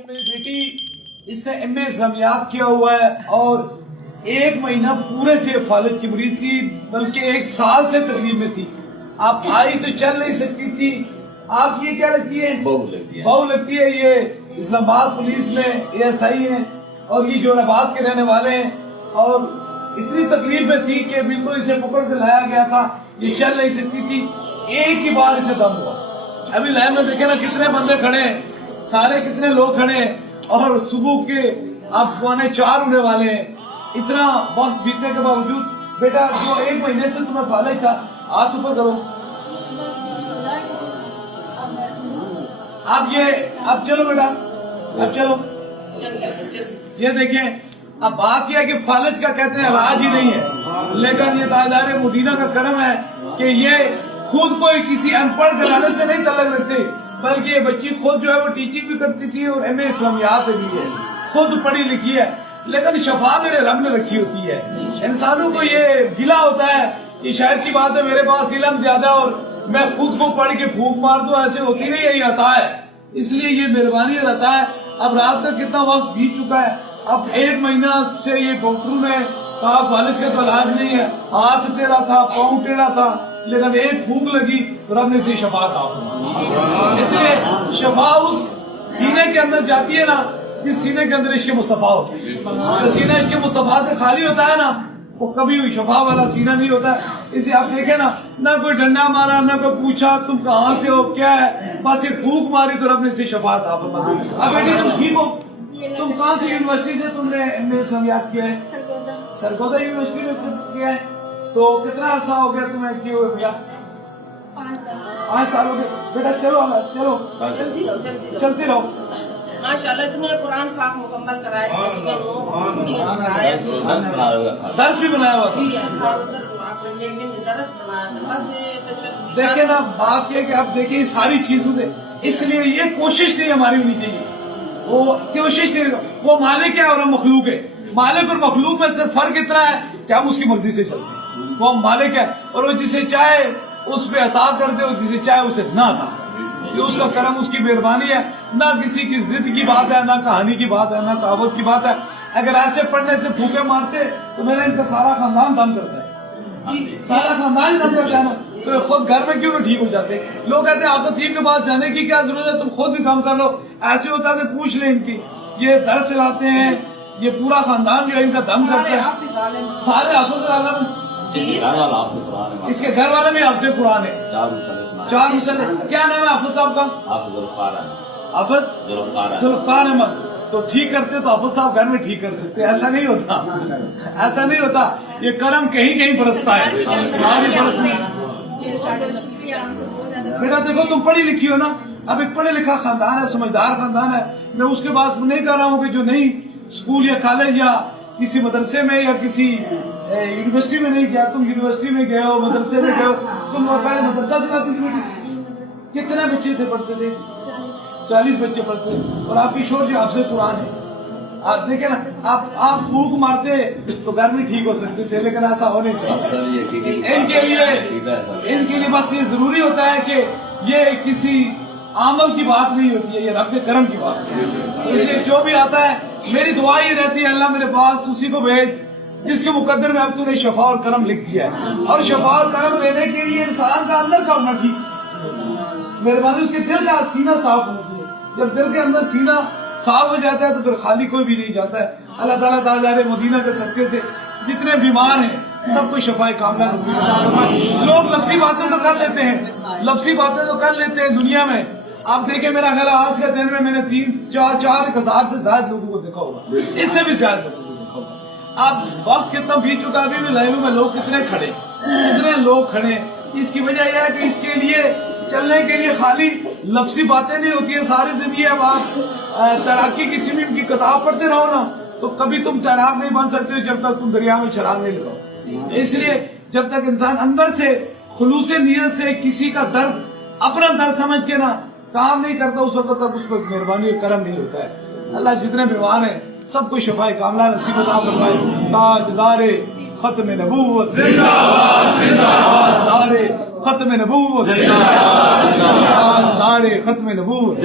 ये मेरी बेटी इसने MA इस्लामियात किया हुआ है और 1 महीना पूरे से फालिज की मरीज थी, बल्कि 1 साल से तकलीफ में थी। आप आई तो चल नहीं सकती थी। आप ये क्या लगती है? बहू लगती है। ये इस्लामाबाद पुलिस में ASI है और ये जोनाबाद के रहने वाले हैं और इतनी तकलीफ में थी कि बिल्कुल इसे पकड़ के लाया गया था। ये चल नहीं सकती थी, एक ही बार इसे दम हुआ। अभी लाइन में देखे ना कितने बंदे खड़े हैं, सारे कितने लोग खड़े हैं और सुबह के अब 4:15 होने वाले हैं। इतना वक्त बीतने के बावजूद बेटा जो 1 महीने से तुम्हें फालिज था, हाथ ऊपर करो। अब चलो बेटा, अब चलो। ये देखें, अब बात यह है कि फालिज का कहते हैं इलाज ही नहीं है, लेकिन ये ताजदार मदीना का करम है कि ये खुद कोई किसी अनपढ़ घराने से नहीं तल्लक रखते, बल्कि ये बच्ची खुद जो है वो टीचिंग भी करती थी और MA इस्लामियात भी है, खुद पढ़ी लिखी है। लेकिन शफा मेरे रब ने रखी होती है। इंसानों को ये गिला होता है कि शायद की बात है मेरे पास इल्म ज्यादा और मैं खुद को पढ़ के फूंक मार दूं, ऐसे होती नहीं, यही आता है। इसलिए ये मेहरबानी रहता है। अब रात तक कितना वक्त बीत चुका है, अब 1 महीना से ये डॉक्टरों ने कहा फालिज का तो इलाज नहीं है। हाथ टेढ़ा था, पाँव टेढ़ा था, लेकिन एक फूंक लगी तो रब ने इसे शफा दी। इसलिए शफा उस सीने के अंदर जाती है ना जिस सीने के अंदर इश्क़ मुस्तफा होता है। जो सीना इश्क़ मुस्तफा से खाली होता है ना, वो कभी शफा वाला सीना नहीं होता। इसे आप देखें ना कोई डंडा मारा, ना कोई पूछा तुम कहाँ से हो, क्या है, बस एक फूंक मारी तो रब ने इसे शफा दी। अब बेटी तुम ठीक हो? तुम कौन सी यूनिवर्सिटी से तुमने MA इस्लामियात किया है? सरगोदा यूनिवर्सिटी में किया है। तो कितना अर्सा हो गया तुम्हें किए हुए भैया? 5 साल हो गए। बेटा चलो चलती रहो। माशाल्लाह इतने कुरान पाक मुकम्मल कराया, दर्स भी बनाया हुआ था। देखिए ना, बात ये कि आप देखिए सारी चीजों से, इसलिए ये कोशिश नहीं हमारी होनी चाहिए। वो कोशिश नहीं, वो मालिक है और हम मखलूक है। मालिक और मखलूक में सिर्फ फर्क इतना है कि हम उसकी मर्जी से चलते हैं। वो मालिक है और वो जिसे चाहे उस पे अता कर दे और जिसे चाहे उसे ना अता। ये उसका करम, उसकी मेहरबानी है। ना किसी की जिद की बात है, ना कहानी की बात है, ना कहावत की बात है। अगर ऐसे पढ़ने से फूके मारते तो मेरा इनका सारा खानदान दम करता है, सारा खानदान दम करता है ना। तो खुद घर में क्यों नहीं ठीक हो जाते? लोग कहते हैं आपको तीन के बाद जाने की क्या जरूरत है, तुम खुद भी काम कर लो। ऐसे होता है पूछ ले इनकी। ये दर चलाते हैं, ये पूरा खानदान जो है इनका दम करता है। सारे हाफिज़ आलम, इसके घर वाले में हाफिज़ कुरान है, 4 मुसल्ले। क्या नाम है हाफिज़ साहब का? हाफिज़ जुल्फ़कार अहमद। तो ठीक करते तो हाफिज़ साहब घर में ठीक कर सकते। ऐसा नहीं होता, ऐसा नहीं होता। ये करम कहीं कहीं बरसता है, बेटा देखो तुम पढ़ी लिखी हो ना। अब एक पढ़े लिखा खानदान है, समझदार खानदान है। मैं उसके पास नहीं कह रहा हूँ कि जो नहीं स्कूल या कॉलेज या किसी मदरसे में या किसी यूनिवर्सिटी में नहीं गया। तुम यूनिवर्सिटी में गए हो, मदरसे में गए हो। तुम पहले मदरसा चलाती थी बेटी? कितने बच्चे थे पढ़ते थे? 40 बच्चे पढ़ते थे। और आपकी शोर जो आपसे कुरान है। आप देखे ना, आप फूंक मारते तो घर में ठीक हो सकते थे, लेकिन ऐसा हो नहीं सकता। इनके लिए बस ये जरूरी होता है कि ये किसी आमल की बात नहीं होती है, ये रब के करम की बात है। तो इसलिए जो भी आता है मेरी दुआ ही रहती है, अल्लाह मेरे पास उसी को भेज जिसके मुकद्दर में अब तूने शफा और करम लिख दिया है। और शफा और करम लेने के लिए इंसान का अंदर का होना ठीक, मेहरबानी उसके दिल का सीना साफ होना चाहिए। जब दिल के अंदर सीना साफ हो जाता है तो फिर खाली कोई भी नहीं जाता है। अल्लाह ताला ताज़दार मदीना के सदके से जितने बीमार हैं सबको शफाए कामला नसीब फरमाए। लोग लफ्ज़ी बातें तो कर लेते हैं, लफ्ज़ी बातें तो कर लेते हैं दुनिया में। आप देखें मेरा ख्याल आज का दिन में मैंने 3-4 हजार से ज्यादा लोगों को देखा होगा, इससे भी ज्यादा लोगों को देखा होगा। अब वक्त कितना बीत चुका, अभी भी लाइनों में लोग कितने लोग खड़े। इसकी वजह यह है कि इसके लिए चलने के लिए खाली लफ्ज़ी बातें नहीं होती है सारी जिंदगी। अब आप तैराकी की स्विमिंग की किताब पढ़ते रहो ना तो कभी तुम तैराक नहीं बन सकते जब तक तुम दरिया में छलांग नहीं लगाओ। इसलिए जब तक इंसान अंदर से खुलूस नियत से किसी का दर्द अपना दर्द समझ के ना काम नहीं करता, उस वक्त तक उस पर मेहरबानी करम नहीं होता है। अल्लाह जितने बीमार हैं सबको शफाए कामला नसीब अता फरमाए। ताजदारे खत्म नबूवत ताजदारे खत्म नबूवत ताजदारे खत्म नबूवत।